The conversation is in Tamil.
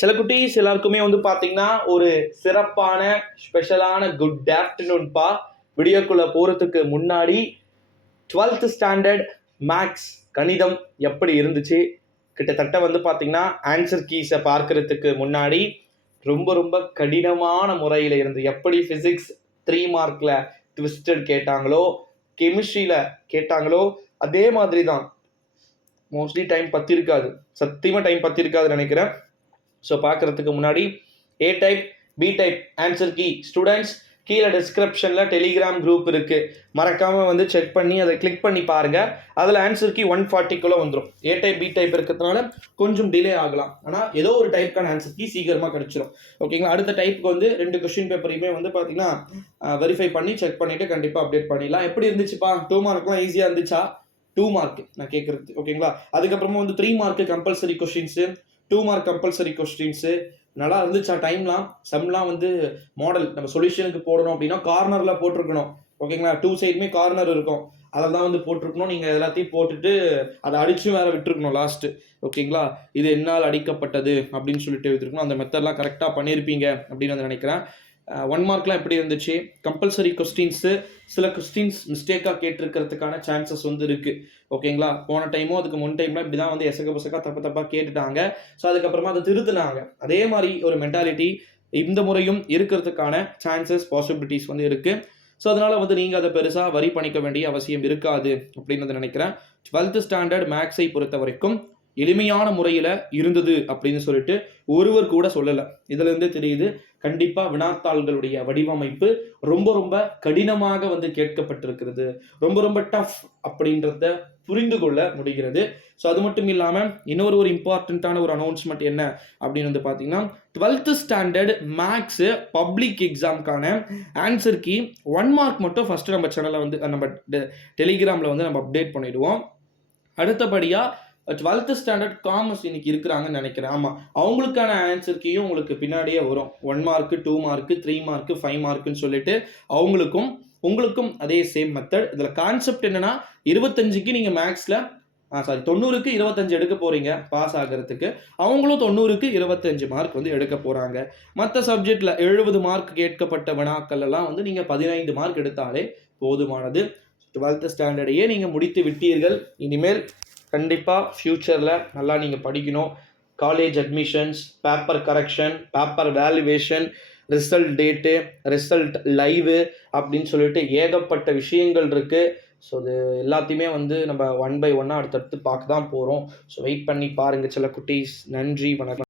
சில குட்டீஸ் எல்லாருக்குமே வந்து பார்த்தீங்கன்னா ஒரு சிறப்பான ஸ்பெஷலான குட் ஆஃப்டர்நூன்பா. வீடியோக்குள்ள போகிறதுக்கு முன்னாடி 12th ஸ்டாண்டர்ட் மேக்ஸ் கணிதம் எப்படி இருந்துச்சு, கிட்டத்தட்ட வந்து பார்த்தீங்கன்னா ஆன்சர் கீஸை பார்க்கறதுக்கு முன்னாடி ரொம்ப ரொம்ப கடினமான முறையில் இருந்து எப்படி ஃபிசிக்ஸ் 3 மார்க்கில் ட்விஸ்டட் கேட்டாங்களோ, கெமிஸ்ட்ரியில் கேட்டாங்களோ, அதே மாதிரி தான் மோஸ்ட்லி டைம் பத்திருக்காது, சத்தியமாக டைம் பத்திருக்காதுன்னு நினைக்கிறேன். ஸோ பார்க்குறதுக்கு முன்னாடி A type B type answer key students கீழே டிஸ்கிரிப்ஷனில் டெலிகிராம் குரூப் இருக்குது, மறக்காமல் வந்து செக் பண்ணி அதை கிளிக் பண்ணி பாருங்கள். அதில் ஆன்சர் கீ 140 வந்துடும். ஏ டைப் பி டைப் இருக்கிறதுனால கொஞ்சம் டிலே ஆகலாம், ஆனால் ஏதோ ஒரு டைப்புக்கான ஆன்சர் கீ சீக்கிரமாக கிடச்சிரும். ஓகேங்களா? அடுத்த டைப்புக்கு வந்து 2 கொஸ்டின் பேப்பரையுமே வந்து பார்த்தீங்கன்னா வெரிஃபை பண்ணி செக் பண்ணிவிட்டு கண்டிப்பாக அப்டேட் பண்ணிடலாம். எப்படி இருந்துச்சுப்பா? 2 மார்க்லாம் ஈஸியாக இருந்துச்சா? 2 மார்க் நான் கேட்குறது. ஓகேங்களா? அதுக்கப்புறமா வந்து 3 mark compulsory questions, 2 mark compulsory questions நல்லா இருந்துச்சா? டைம்லாம் சம்லாம் வந்து மாடல் நம்ம சொல்யூஷனுக்கு போடணும் அப்படின்னா கார்னரில் போட்டிருக்கணும். ஓகேங்களா? 2 சைடுமே கார்னர் இருக்கும், அதில் தான் வந்து போட்டிருக்கணும். நீங்கள் எல்லாத்தையும் போட்டுட்டு அதை அடித்து வேறு விட்டுருக்கணும் லாஸ்ட்டு. ஓகேங்களா? இது என்னால் அடிக்கப்பட்டது அப்படின்னு சொல்லிட்டு விட்டுருக்கணும். அந்த மெத்தட்லாம் கரெக்டாக பண்ணியிருப்பீங்க அப்படின்னு வந்து நினைக்கிறேன். 1 மார்க்லாம் எப்படி இருந்துச்சு? கம்பல்சரி கொஸ்டின்ஸு சில கொஸ்டின்ஸ் மிஸ்டேக்காக கேட்டிருக்கிறதுக்கான சான்சஸ் வந்து இருக்குது. ஓகேங்களா? போன டைமும் அதுக்கு முன் டைம்லாம் இப்படி தான் வந்து எசக்க பசக்கா தப்பாக கேட்டுட்டாங்க. ஸோ அதுக்கப்புறமா அதை திருத்தினாங்க. அதே மாதிரி ஒரு மென்டாலிட்டி இந்த முறையும் இருக்கிறதுக்கான சான்சஸ் பாசிபிலிட்டிஸ் வந்து இருக்குது. ஸோ அதனால் வந்து நீங்கள் அதை பெருசாக வரி பண்ணிக்க வேண்டிய அவசியம் இருக்காது அப்படின்னு நினைக்கிறேன். 12th ஸ்டாண்டர்ட் மேக்ஸை பொறுத்த வரைக்கும் எளிமையான முறையில் இருந்தது அப்படின்னு சொல்லிட்டு ஒருவர் கூட சொல்லலை. இதுலேருந்தே தெரியுது கண்டிப்பாக வினாத்தாள்களுடைய வடிவமைப்பு ரொம்ப ரொம்ப கடினமாக வந்து கேட்கப்பட்டிருக்கிறது, ரொம்ப ரொம்ப டஃப் அப்படின்றத புரிந்து கொள்ள முடிகிறது. ஸோ அது மட்டும் இல்லாமல் இன்னொரு இம்பார்ட்டண்ட்டான ஒரு அனௌன்ஸ்மெண்ட் என்ன அப்படின்னு வந்து பார்த்தீங்கன்னா 12th ஸ்டாண்டர்ட் மேக்ஸு பப்ளிக் எக்ஸாமுக்கான ஆன்சர் கீ 1 மார்க் மட்டும் ஃபஸ்ட்டு நம்ம சேனலில் வந்து நம்ம டெலிகிராமில் வந்து நம்ம அப்டேட் பண்ணிவிடுவோம். அடுத்தபடியாக 12th ஸ்டாண்டர்ட் காமர்ஸ் இன்னைக்கு இருக்கிறாங்கன்னு நினைக்கிறேன். ஆமாம், அவங்களுக்கான ஆன்சர் கீயும் உங்களுக்கு பின்னாடியே வரும். 1 மார்க்கு 2 மார்க்கு 3 மார்க்கு 5 மார்க்குன்னு சொல்லிட்டு அவங்களுக்கும் உங்களுக்கும் அதே சேம் மெத்தட். இதில் கான்செப்ட் என்னன்னா 25க்கு நீங்கள் மேக்ஸில் 90க்கு 25 எடுக்க போகிறீங்க பாஸ் ஆகிறதுக்கு. அவங்களும் 90க்கு 25 மார்க் வந்து எடுக்க போகிறாங்க. மற்ற சப்ஜெக்டில் 70 மார்க் கேட்கப்பட்ட வினாக்கள் எல்லாம் வந்து நீங்கள் 15 மார்க் எடுத்தாலே போதுமானது. 12th ஸ்டாண்டர்டையே நீங்கள் முடித்து விட்டீர்கள். இனிமேல் கண்டிப்பாக ஃப்யூச்சரில் நல்லா நீங்கள் படிக்கணும். College admissions, paper correction, paper valuation, result date, result live அப்படின்னு சொல்லிட்டு ஏகப்பட்ட விஷயங்கள் இருக்குது. ஸோ அது எல்லாத்தையுமே வந்து நம்ம 1 by 1 அடுத்தடுத்து பார்க்க தான் போகிறோம். ஸோ வெயிட் பண்ணி பாருங்கள் சில குட்டீஸ். நன்றி, வணக்கம்.